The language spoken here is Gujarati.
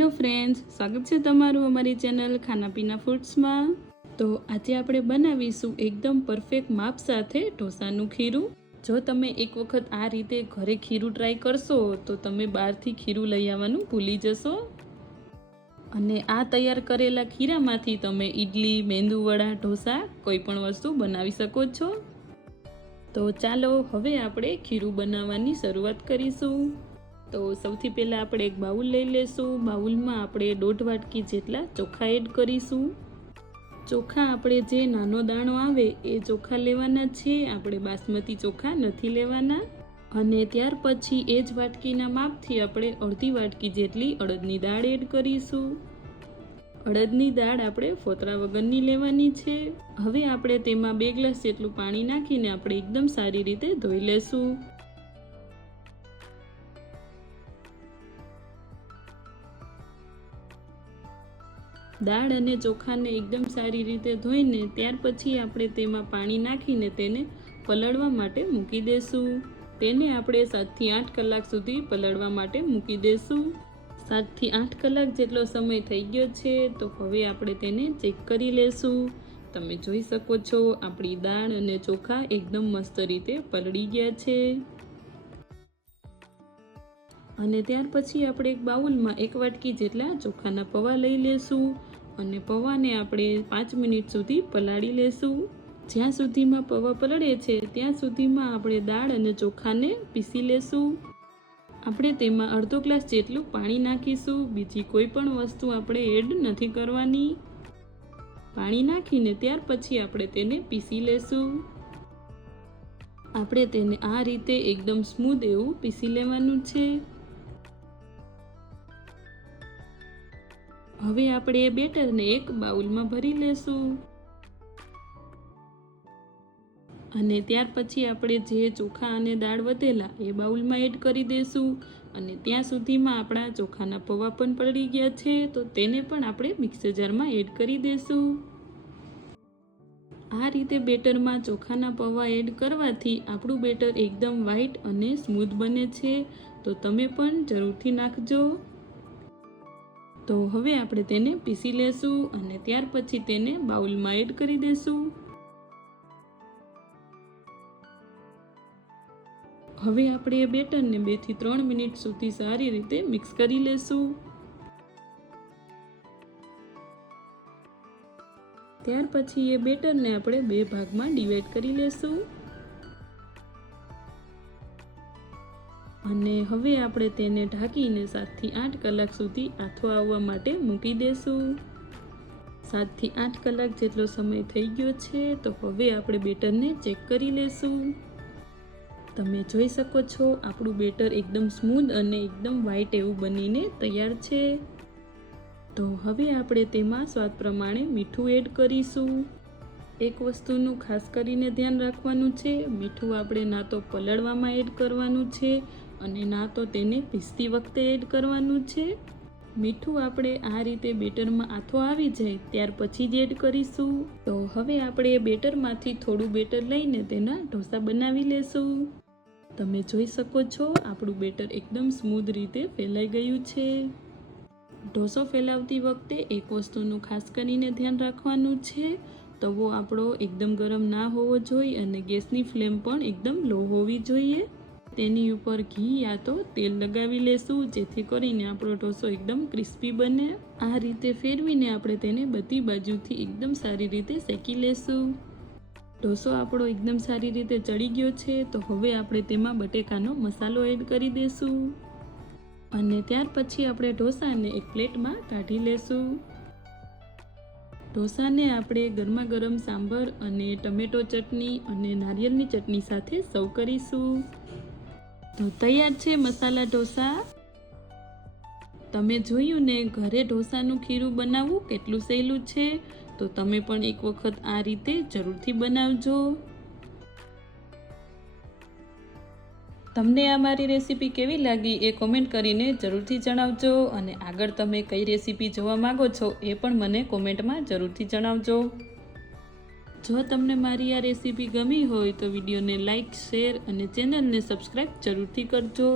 હેલો ફ્રેન્ડ્સ, સ્વાગત છે તમારું અમારી ચેનલ ખાના પીના ફૂડ્સમાં। તો આજે આપણે બનાવીશું એકદમ પરફેક્ટ માપ સાથે ઢોસાનું ખીરું। જો તમે એક વખત આ રીતે ઘરે ખીરું ટ્રાય કરશો તો તમે બહારથી ખીરું લઈ આવવાનું ભૂલી જશો। અને આ તૈયાર કરેલા ખીરામાંથી તમે ઇડલી, મેંદુવડા, ઢોસા કોઈ પણ વસ્તુ બનાવી શકો છો। તો ચાલો હવે આપણે ખીરું બનાવવાની શરૂઆત કરીશું। તો સૌથી પહેલાં આપણે એક બાઉલ લઈ લેશું। બાઉલમાં આપણે 1.5 વાટકી જેટલા ચોખા એડ કરીશું। ચોખા આપણે જે નાનો દાણો આવે એ ચોખા લેવાના છે, આપણે બાસમતી ચોખા નથી લેવાના। અને ત્યાર પછી એ જ વાટકીના માપથી આપણે અડધી વાટકી જેટલી અડદની દાળ એડ કરીશું। અડદની દાળ આપણે ફોતરા વગરની લેવાની છે। હવે આપણે તેમાં 2 ગ્લાસ જેટલું પાણી નાખીને આપણે એકદમ સારી રીતે ધોઈ લેશું। દાળ અને ચોખાને એકદમ સારી રીતે ધોઈને ત્યાર પછી આપણે તેમાં પાણી નાખીને તેને પલળવા માટે મૂકી દેશું। તેને આપણે 7 થી 8 કલાક સુધી પલળવા માટે મૂકી દેશું। 7 થી 8 કલાક જેટલો સમય થઈ ગયો છે, તો હવે આપણે તેને ચેક કરી લેશું। તમે જોઈ શકો છો આપણી દાળ અને ચોખા એકદમ મસ્ત રીતે પલળી ગયા છે। અને ત્યાર પછી આપણે એક બાઉલમાં 1 વાટકી જેટલા ચોખાના પૌવા લઈ લેશું અને પૌવાને આપણે 5 મિનિટ સુધી પલાળી લેશું। જ્યાં સુધીમાં પૌવા પલળે છે ત્યાં સુધીમાં આપણે દાળ અને ચોખાને પીસી લેશું। આપણે તેમાં અડધો ગ્લાસ જેટલું પાણી નાખીશું, બીજી કોઈ પણ વસ્તુ આપણે એડ નથી કરવાની। પાણી નાખીને ત્યાર પછી આપણે તેને પીસી લેશું। આપણે તેને આ રીતે એકદમ સ્મૂધ એવું પીસી લેવાનું છે। હવે આપણે એ બેટરને એક બાઉલમાં ભરી લેશું અને ત્યાર પછી આપણે જે ચોખા અને દાળ વધેલા એ બાઉલમાં એડ કરી દઈશું। અને ત્યાં સુધીમાં આપણા ચોખાના પૌવા પણ પલળી ગયા છે, તો તેને પણ આપણે મિક્સર જારમાં એડ કરી દઈશું। આ રીતે બેટરમાં ચોખાના પૌવા એડ કરવાથી આપણું બેટર એકદમ વ્હાઈટ અને સ્મૂધ બને છે, તો તમે પણ જરૂરથી નાખજો। તો હવે આપણે તેને પીસી લેશું અને ત્યાર પછી તેને બાઉલમાં એડ કરી દેશું। હવે આપણે એ બેટરને 2 થી 3 મિનિટ સુધી સારી રીતે મિક્સ કરી લેશું। ત્યાર પછી એ બેટરને આપણે 2 ભાગમાં ડિવાઈડ કરી લેશું અને હવે આપણે તેને ઢાંકીને 7 થી 8 કલાક સુધી આથો આવવા માટે મૂકી દેશું। 7 થી 8 કલાક જેટલો સમય થઈ ગયો છે, તો હવે આપણે બેટરને ચેક કરી લેશું। તમે જોઈ શકો છો આપણું બેટર એકદમ સ્મૂધ અને એકદમ વ્હાઈટ એવું બનીને તૈયાર છે। તો હવે આપણે તેમાં સ્વાદ પ્રમાણે મીઠું એડ કરીશું। એક વસ્તુનું ખાસ કરીને ધ્યાન રાખવાનું છે, મીઠું આપણે ના તો પલળવામાં એડ કરવાનું છે અને ના તો તેને પીસતી વખતે એડ કરવાનું છે। મીઠું આપણે આ રીતે બેટરમાં આથો આવી જાય ત્યાર પછી જ એડ કરીશું। તો હવે આપણે એ બેટરમાંથી થોડું બેટર લઈને તેના ઢોસા બનાવી લેશું। તમે જોઈ શકો છો આપણું બેટર એકદમ સ્મૂધ રીતે ફેલાઈ ગયું છે। ઢોસો ફેલાવતી વખતે એક વસ્તુનું ખાસ કરીને ધ્યાન રાખવાનું છે, તવો આપણો એકદમ ગરમ ના હોવો જોઈએ અને ગેસની ફ્લેમ પણ એકદમ લો હોવી જોઈએ। તેની ઉપર ઘી યા તો તેલ લગાવી લેશું, જેથી કરીને આપણો ઢોસો એકદમ ક્રિસ્પી બને। આ રીતે ફેરવીને આપણે તેને બધી બાજુથી એકદમ સારી રીતે શેકી લેશું। ઢોસો આપણો એકદમ સારી રીતે ચડી ગયો છે, તો હવે આપણે તેમાં બટેકાનો મસાલો એડ કરી દઈશું અને ત્યાર પછી આપણે ઢોસાને એક પ્લેટમાં કાઢી લેશું। ઢોસાને આપણે ગરમા ગરમ સાંભર અને ટમેટો ચટણી અને નારિયેળની ચટણી સાથે સર્વ કરીશું। તો તૈયાર છે મસાલા ઢોસા। તમે જોયું ને, ઘરે ઢોસાનું ખીરું બનાવવું કેટલું સહેલું છે, તો તમે પણ એક વખત આ રીતે જરૂરથી બનાવજો। તમને આ મારી રેસીપી કેવી લાગી એ કોમેન્ટ કરીને જરૂરથી જણાવજો અને આગળ તમે કઈ રેસીપી જોવા માંગો છો એ પણ મને કોમેન્ટમાં જરૂરથી જણાવજો। જો તમને મારી આ રેસીપી ગમી હોય તો વિડીયોને લાઈક, શેર અને ચેનલને સબસ્ક્રાઈબ જરૂરથી કરજો।